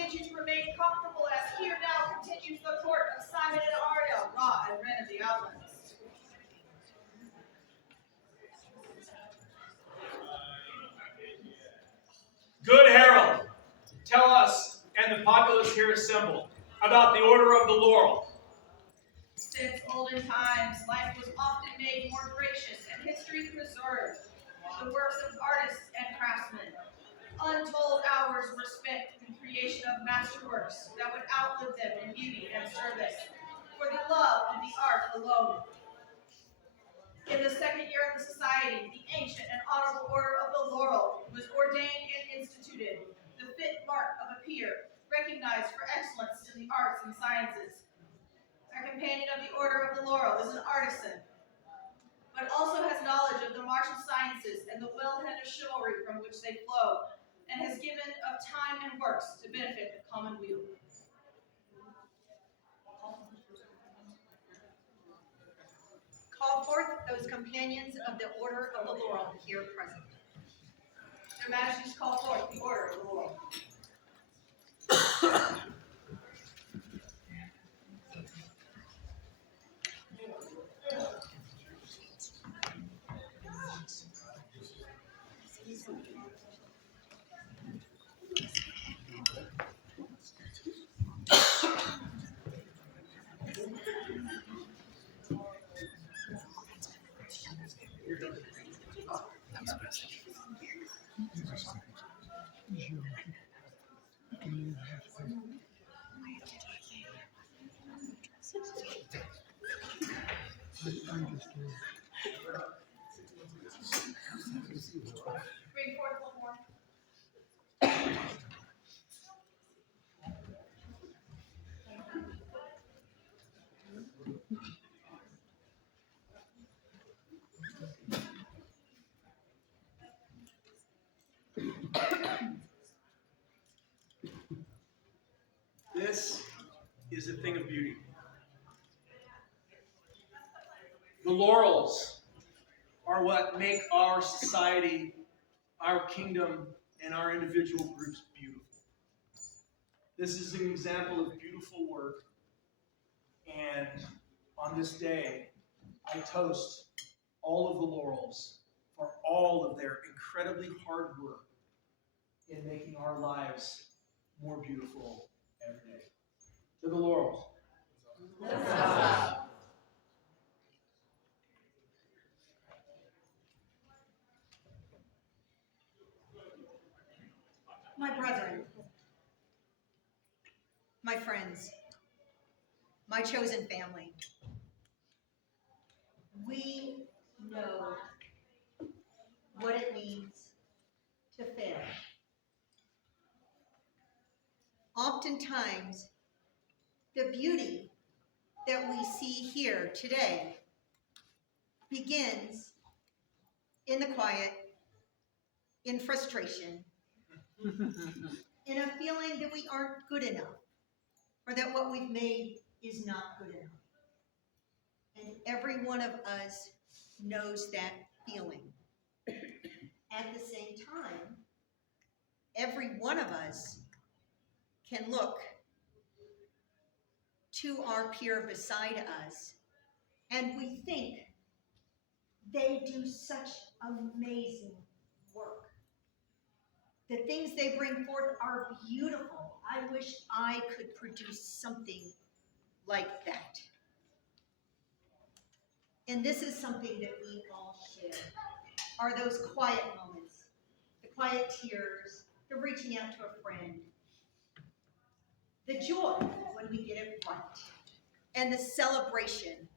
continue to remain comfortable as here now continues the court of Simon and Ardell, Ra and Ren of the Outlands. Good herald, tell us and the populace here assembled about the order of the Laurel. Since olden times, life was often made more gracious and history preserved. The works of artists and craftsmen. Untold hours were spent in creation of masterworks that would outlive them in beauty and service, for the love of the art alone. In the second year of the society, the ancient and honorable order of the Laurel was ordained and instituted, the fit mark of a peer, recognized for excellence in the arts and sciences. A companion of the order of the Laurel is an artisan, but also has knowledge of the martial sciences and the wellhead of chivalry from which they flow, and has given of time and works to benefit the common weal. Call forth those companions of the order of the Laurel here present. Their Majesties call forth the order of the Laurel. Bring forth one more. This is a thing of beauty. The laurels are what make our society, our kingdom, and our individual groups beautiful. This is an example of beautiful work, and on this day, I toast all of the laurels for all of their incredibly hard work in making our lives more beautiful every day. To the laurels. My brethren, my friends, my chosen family, we know what it means to fail. Oftentimes, the beauty that we see here today begins in the quiet, in frustration, in a feeling that we aren't good enough, or that what we've made is not good enough. And every one of us knows that feeling. At the same time, every one of us can look to our peer beside us, and we think they do such amazing work. The things they bring forth are beautiful. I wish I could produce something like that. And this is something that we all share, are those quiet moments, the quiet tears, the reaching out to a friend, the joy when we get it right, and the celebration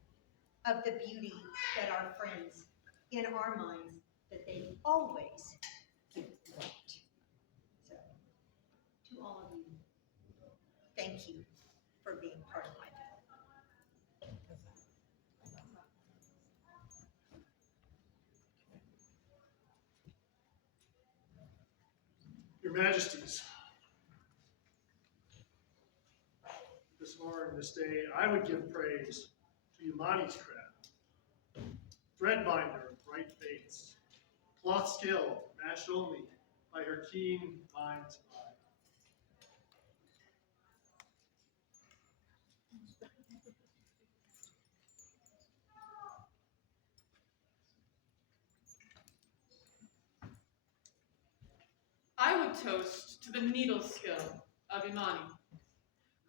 of the beauty that our friends in our minds, that they always get right. So, to all of you, thank you for being part of my family. Your Majesties, this hour and this day, I would give praise to Ymani's craft, threadbinder of bright fates, cloth skill matched only by her keen mind's eye. would toast to the needle skill of Ymanie,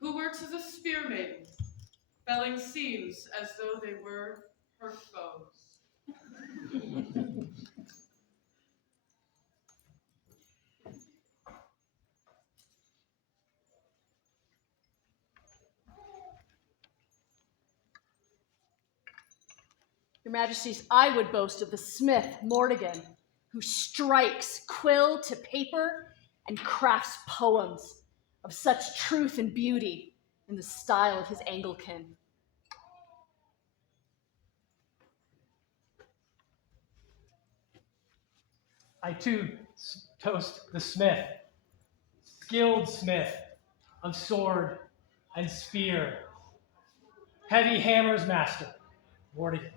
who works as a spear maiden, felling seams as though they were her foes. Your Majesties, I would boast of the smith, Mordygan, who strikes quill to paper and crafts poems of such truth and beauty in the style of his Anglican. I too toast the smith, skilled smith of sword and spear, heavy hammers master, Mordygan.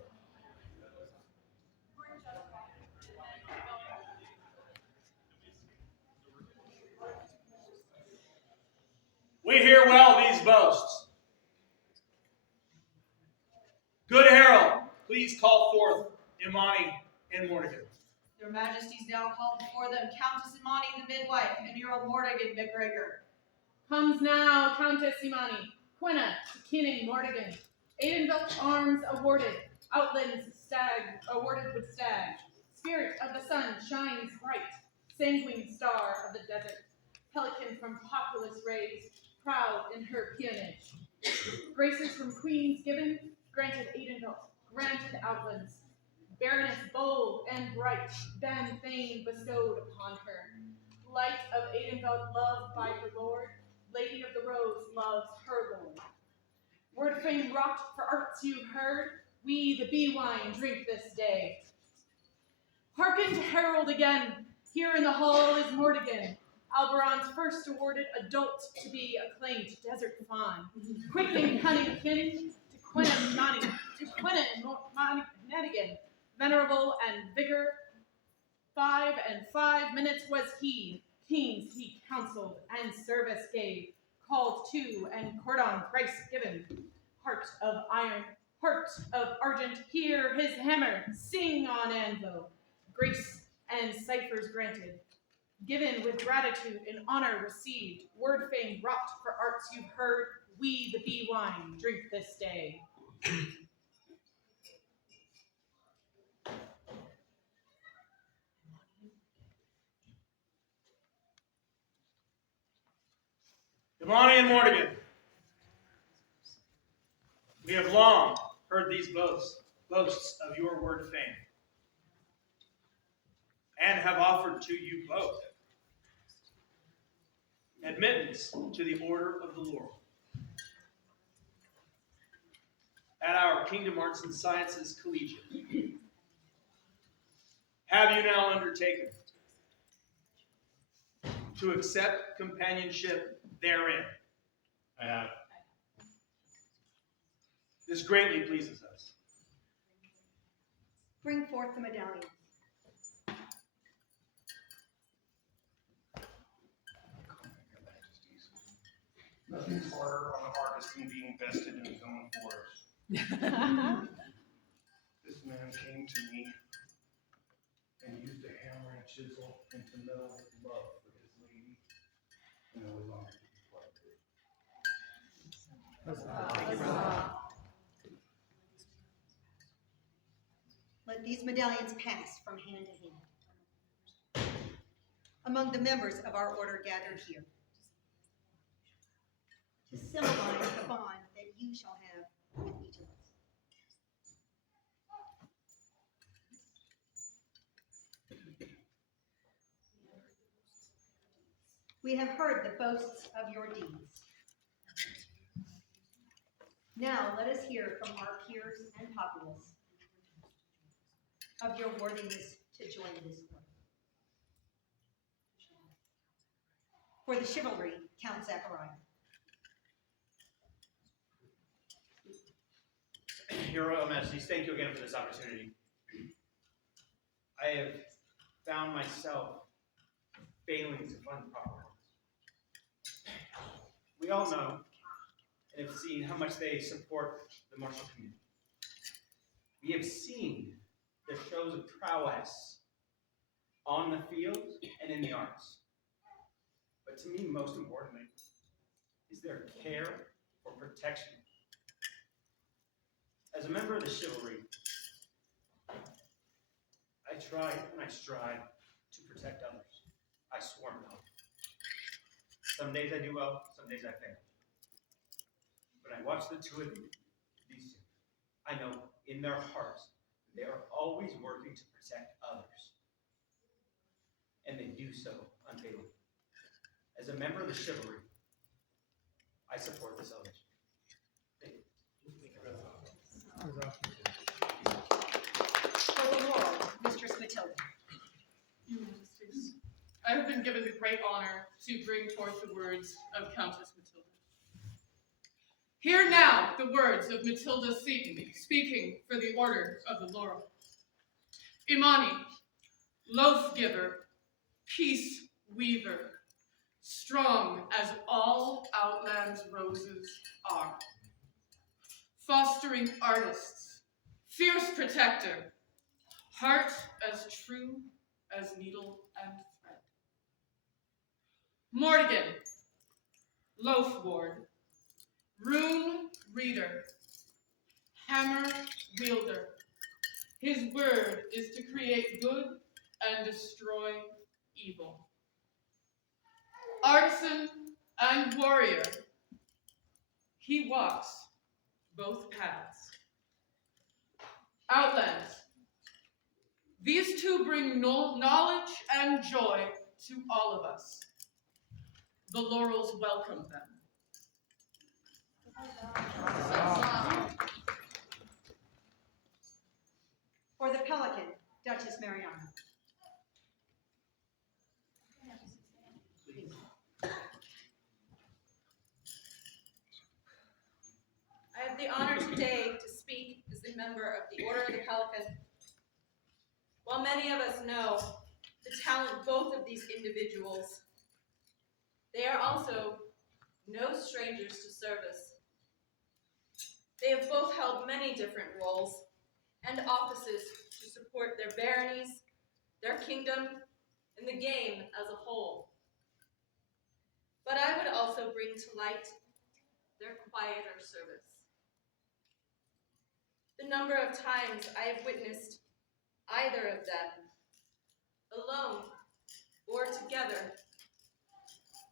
We hear well these boasts. Good herald, please call forth Ymanie and Mordygan. Your Majesties now call before them Countess Ymanie the Midwife and Earl Mordygan Gregor. Comes now Countess Ymanie, Quina to King Mordygan, Aidenvelt arms awarded, Outlands stag awarded with stag. Spirit of the sun shines bright, sanguine star of the desert, pelican from populous rays, proud in her peonage. Graces from queens given, granted Aidenvelt, granted Outlands. Baroness bold and bright, then fame bestowed upon her. Light of Aidenvelt loved by her lord, Lady of the Rose loves her lord. Word fame wrought for arts you've heard, we the bee wine drink this day. Hearken to herald again, here in the hall is Mordygan, al-Barran's first awarded adult to be acclaimed desert fawn. Quick and cunning kin to Ymanie, venerable and vigor. 5 and 5 minutes was he, kings he counseled and service gave, called to and cordon thrice given. Heart of iron, heart of argent, hear his hammer, sing on anvil. Grace and ciphers granted, given with gratitude and honor received. Word fame wrought for arts you've heard, we the bee wine drink this day. Ymanie and Mordygan, we have long heard these boasts of your word fame, and have offered to you both admittance to the order of the Laurel. At our Kingdom Arts and Sciences Collegiate, have you now undertaken to accept companionship therein? I have. This greatly pleases us. Bring forth the medallion. Nothing's harder on an artist than being bested in his own forest. This man came to me and used a hammer and chisel and to meddle with love for his lady, and I was honored to be part of it. Let these medallions pass from hand to hand among the members of our order gathered here to symbolize the bond that you shall have with each of us. We have heard the boasts of your deeds. Now let us hear from our peers and populace of your worthiness to join this order. For the chivalry, Count Zachariah. Your Royal Majesties, thank you again for this opportunity. I have found myself failing to find the proper words. We all know and have seen how much they support the martial community. We have seen the shows of prowess on the field and in the arts. but to me, most importantly, is their care for protection. As a member of the chivalry, I try and I strive to protect others. I swarm them. Some days I do well, some days I fail. But I watch the two of these two. I know in their hearts they are always working to protect others. And they do so unfailingly. As a member of the chivalry, I support this elevation. Thank you. For the Laurel, Mistress Matilda. Your Majesties, I have been given the great honor to bring forth the words of Countess Matilda. Hear now the words of Matilda Seton, speaking for the Order of the Laurel. Ymanie, loaf giver, peace weaver, strong as all Outlands roses are. Fostering artists, fierce protector, heart as true as needle and thread. Mordygan, loaf ward, rune reader, hammer wielder. His word is to create good and destroy evil. Artisan and warrior, he walks both paths. Outlands, these two bring knowledge and joy to all of us. The Laurels welcome them. For the Pelican, Duchess Mariana. I have the honor today to speak as a member of the Order of the Pelican. While many of us know the talent both of these individuals, they are also no strangers to service. They have both held many different roles and offices to support their baronies, their kingdom, and the game as a whole. But I would also bring to light their quieter service. The number of times I have witnessed either of them, alone or together,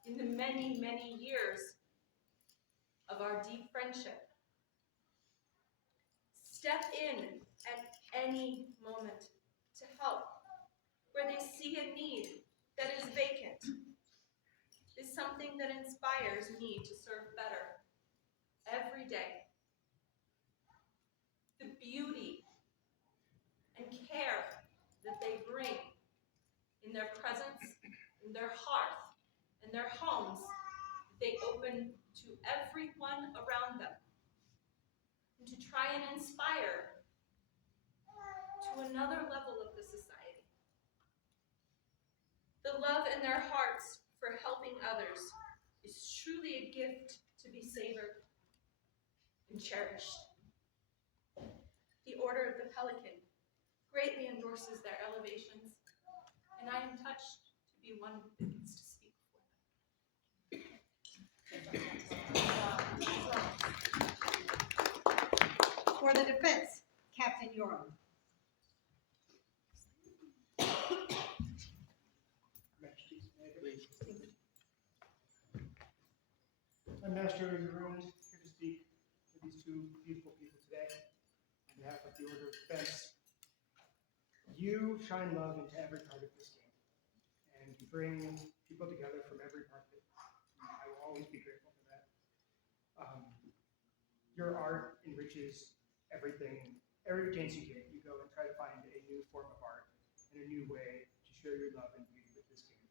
in the many, many years of our deep friendship. Step in at any moment to help where they see a need that is vacant, is something that inspires me to serve better every day. The beauty and care that they bring in their presence, in their hearth, in their homes, that they open to everyone around them, and to try and inspire to another level of the society. The love in their hearts for helping others is truly a gift to be savored and cherished. The Order of the Pelican greatly endorses their elevations, and I am touched to be one that gets to speak for them. For the defense, Captain Yoram. I'm Master Laurel, here to speak to these two beautiful people today on behalf of the Order of Defense. You shine love into every part of this game, and you bring people together from every part of it. I will always be grateful for that. Your art enriches everything. Every chance you get, you go and try to find a new form of art and a new way to share your love and beauty with this game.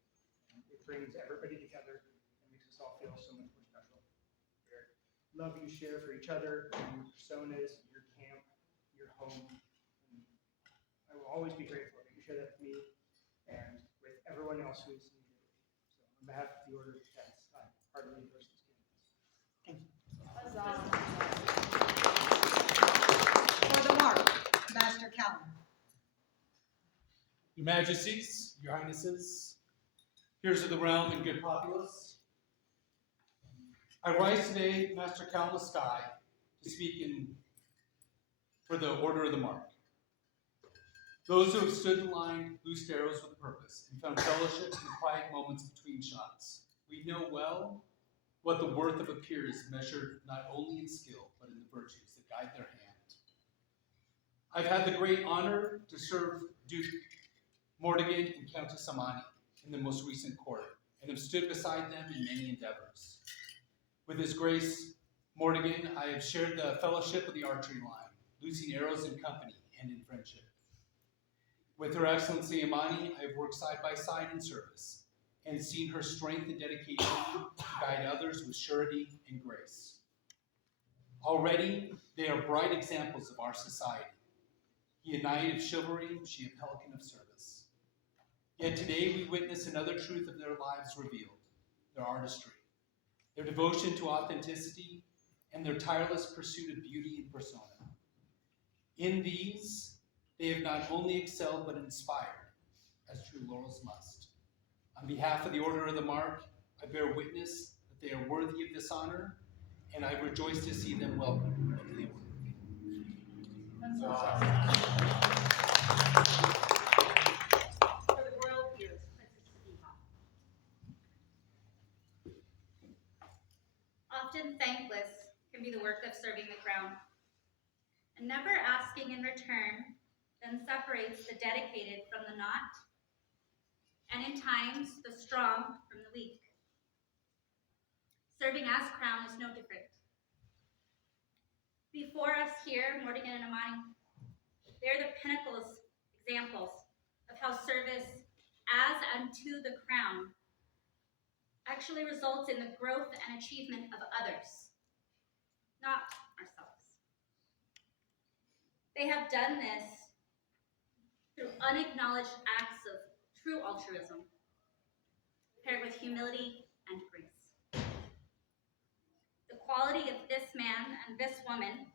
And it brings everybody together and makes us all feel so much more special. Your love you share for each other, your personas, your camp, your home. And I will always be grateful that you share that with me and with everyone else who is needed. So on behalf of the Order of Defense, I heartily endorse this game. Thank you. For the Mark, Master Callan. Your Majesties, Your Highnesses, Peers of the realm and good populace, I rise today, Master Count Sky, to speak for the Order of the Mark. Those who have stood in line, loosed arrows with purpose, and found fellowship in the quiet moments between shots. We know well what the worth of a peer is measured not only in skill, but in the virtues that guide their hand. I've had the great honor to serve Duke Mordygan and Countess Ymanie in the most recent court, and have stood beside them in many endeavors. With His Grace Mordygan, I have shared the fellowship of the archery line, loosing arrows in company and in friendship. With Her Excellency Ymanie, I have worked side by side in service, and seen her strength and dedication to guide others with surety and grace. Already, they are bright examples of our society. He a knight of chivalry, she a pelican of service. Yet today we witness another truth of their lives revealed, their artistry, their devotion to authenticity, and their tireless pursuit of beauty and persona. In these, they have not only excelled but inspired, as true laurels must. On behalf of the Order of the Mark, I bear witness that they are worthy of this honor, and I rejoice to see them welcome into the order. For the royal peers, Princess Sabiha. Often thankless can be the work of serving the crown, and never asking in return then separates the dedicated from the not, and in times the strong from the weak. Serving as crown is no different. Before us here, Mordygan and Ymanie, they're the pinnacles, examples of how service as unto the crown actually results in the growth and achievement of others, not ourselves. They have done this through unacknowledged acts of true altruism, paired with humility and grace. The quality of this man and this woman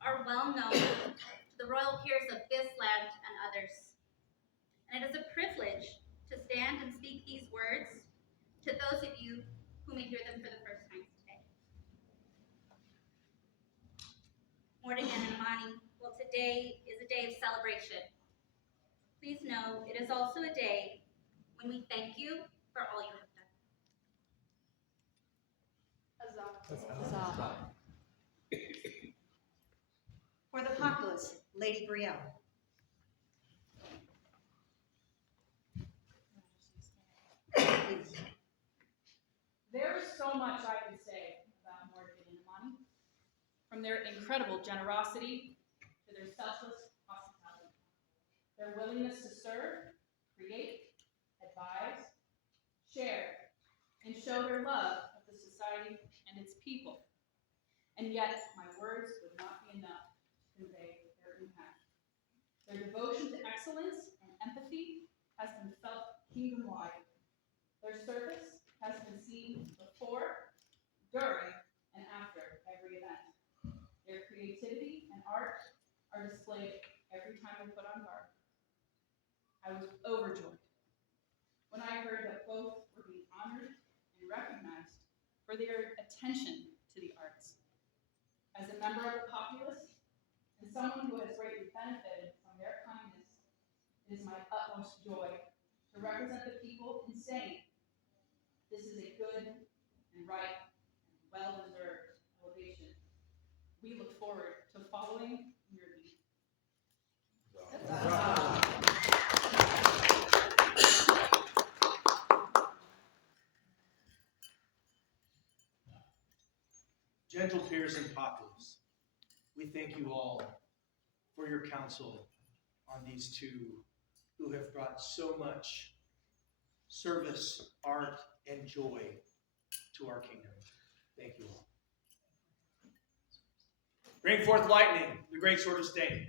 are well known to the royal peers of this land and others. And it is a privilege to stand and speak these words to those of you who may hear them for the first time today. Mordygan and Ymanie, well, today is a day of celebration. Please know it is also a day when we thank you for all you have done. Huzzah. For the populace, Lady Brielle. Please. There is so much I could say about Mordygan and Ymanie, from their incredible generosity to their selfless hospitality, their willingness to serve, create, advise, share, and show their love of the society and its people. And yet, my words would not be enough to convey their impact. Their devotion to excellence and empathy has been felt kingdom-wide. Their service has been seen before, during, and after every event. Their creativity and art are displayed every time they put on guard. I was overjoyed when I heard that both were being honored and recognized for their attention to the arts. As a member of the populace, and someone who has greatly benefited from their kindness, it is my utmost joy to represent the people in saying, this is a good and right and well-deserved elevation. We look forward to following your lead. Gentle peers and populace, we thank you all for your counsel on these two who have brought so much service, art, and joy to our kingdom. Thank you all. Bring forth lightning, the great sword of state.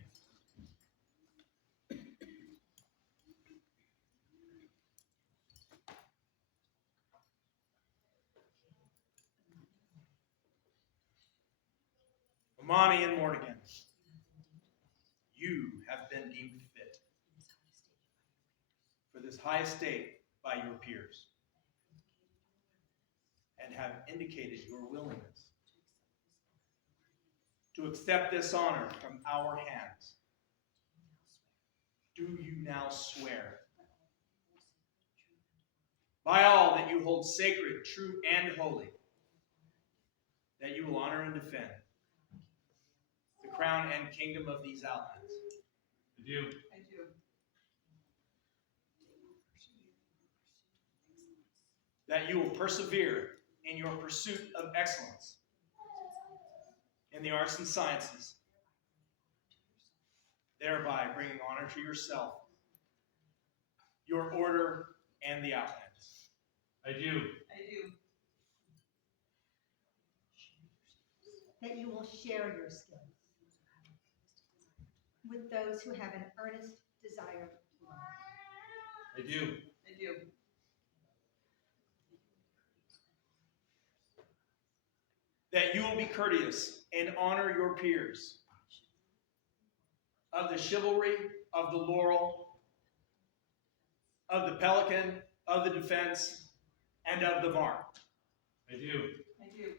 Ymanie and Mordygan, you have been deemed fit for this high estate by your peers. and have indicated your willingness to accept this honor from our hands, do you now swear by all that you hold sacred, true, and holy, that you will honor and defend the crown and kingdom of these Outlands? I do. I do. That you will persevere in your pursuit of excellence in the arts and sciences, thereby bringing honor to yourself, your order, and the Outlands. I do. I do. That you will share your skills with those who have an earnest desire to learn. I do. I do. That you will be courteous and honor your peers of the chivalry, of the Laurel, of the Pelican, of the Defense, and of the Barn. I do. I do.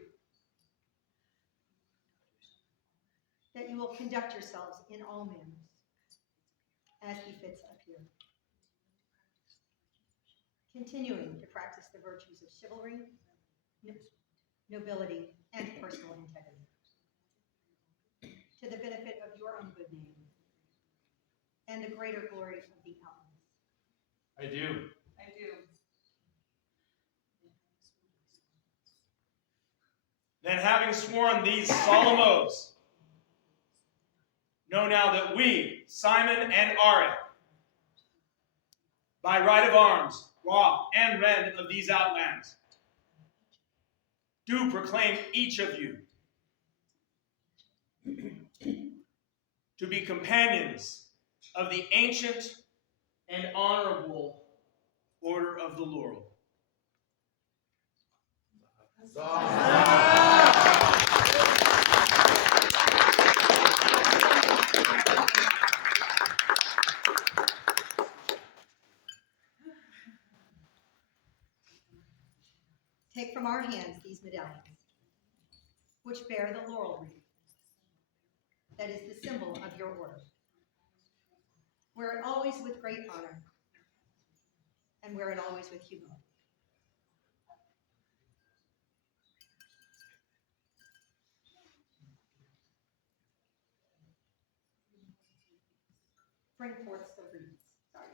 That you will conduct yourselves in all manners as befits up here, continuing to practice the virtues of chivalry, nobility, and personal integrity, to the benefit of your own good name and the greater glory of the Outlands. I do. I do. Then, having sworn these solemn oaths, know now that we, Simon and Arid, by right of arms, raw and red of these Outlands, do proclaim each of you to be companions of the ancient and honorable Order of the Laurel. Take from our hands these medallions, which bear the laurel wreath, that is the symbol of your order. Wear it always with great honor, and wear it always with humility. Bring forth the wreaths. Sorry.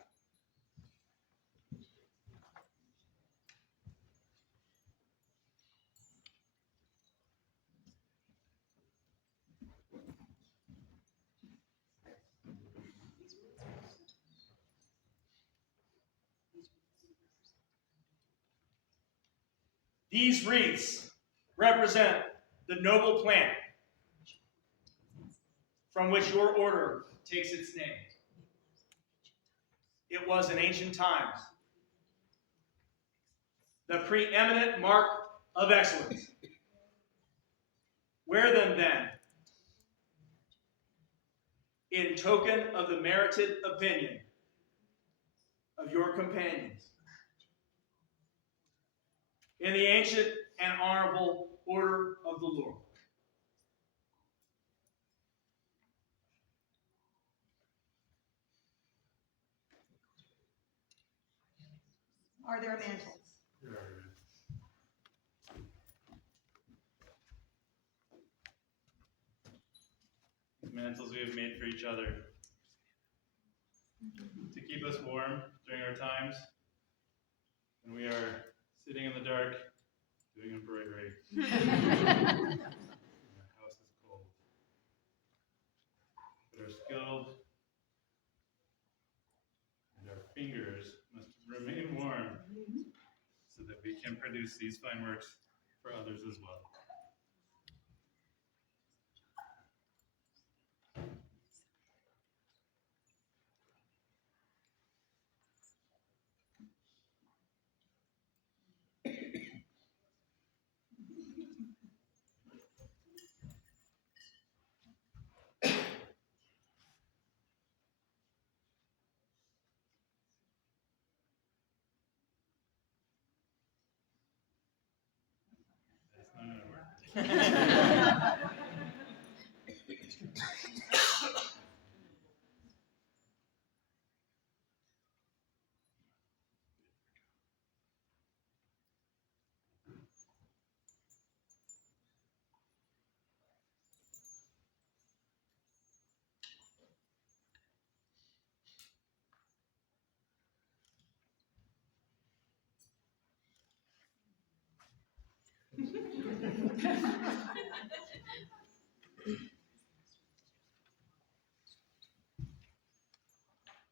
These wreaths represent the noble plant from which your order takes its name. It was in ancient times the preeminent mark of excellence. Wear them then, in token of the merited opinion of your companions in the ancient and honorable Order of the Laurel. Are there mantles? Mantles we have made for each other to keep us warm during our times when we are sitting in the dark doing embroidery. Our house is cold, but are skilled, and our fingers must remain warm so that we can produce these fine works for others as well.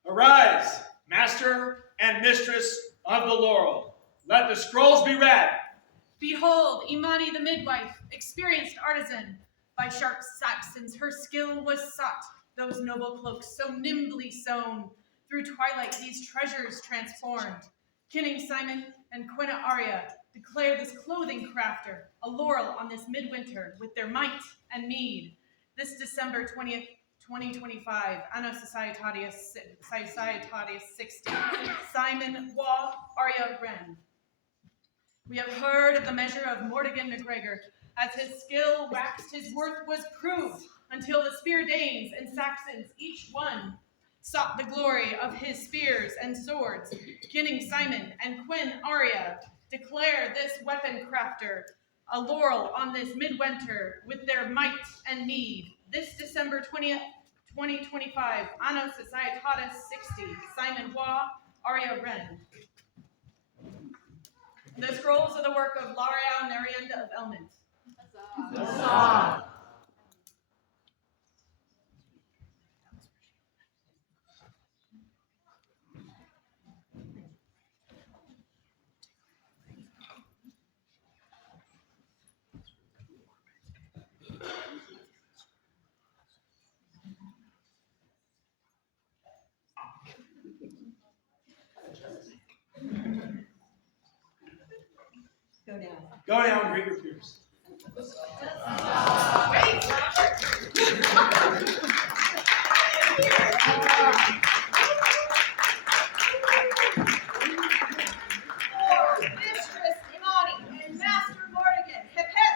Arise, master and mistress of the Laurel. Let the scrolls be read. Behold, Ymanie the Midwife, experienced artisan. By sharp Saxons her skill was sought, those noble cloaks so nimbly sewn. Through twilight these treasures transformed. Kinning Simon and Quina Aria declare this clothing crafter a laurel on this midwinter with their might and meed. This December 20th, 2025, Anno Societatis 60, Simon Wa Aria Ren. We have heard of the measure of Mordygan the Gregor. As his skill waxed, his worth was proved, until the spear Danes and Saxons, each one, sought the glory of his spears and swords. Kinning Simon and Quinn Aria declare this weapon crafter a laurel on this midwinter with their might and meed. This December 20th, 2025, Anno Societatis 60, Simon Wa Aria Ren. The scrolls are the work of Laurel Nerienda of Elmont. Huzzah! Go down. Go down and greet your peers. Mistress Ymanie and Master Mordygan, hip hip!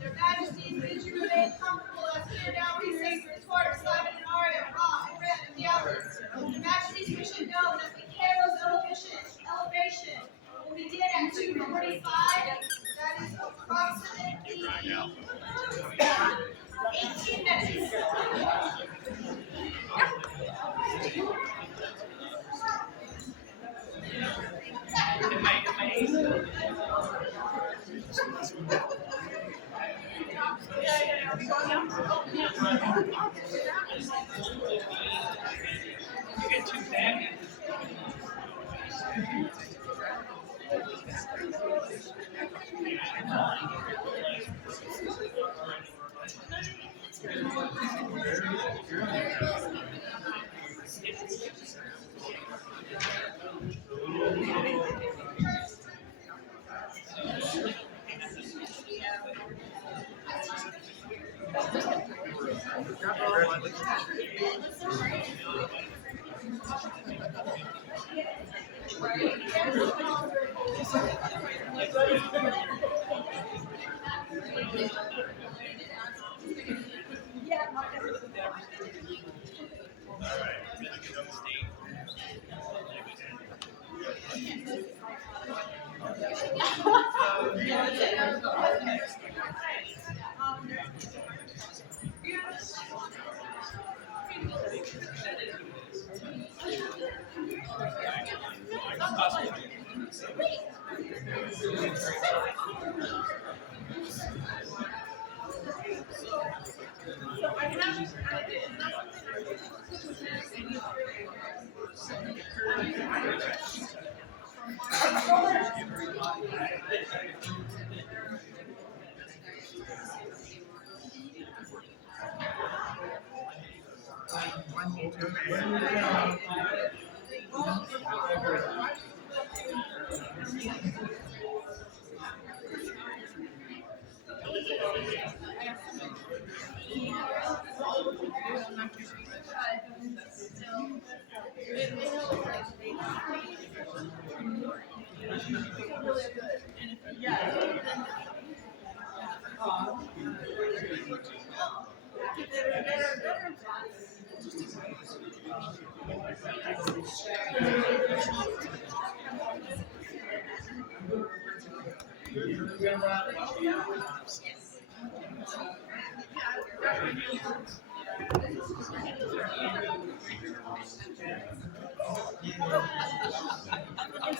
Their Majesties bid you remain comfortable as here now we sing through Torch, Simon and Aria, Ra, and Ren, and the others. Their Majesties wish it known that the Caro's elevation will begin at 2:45. That is approximately 18 minutes.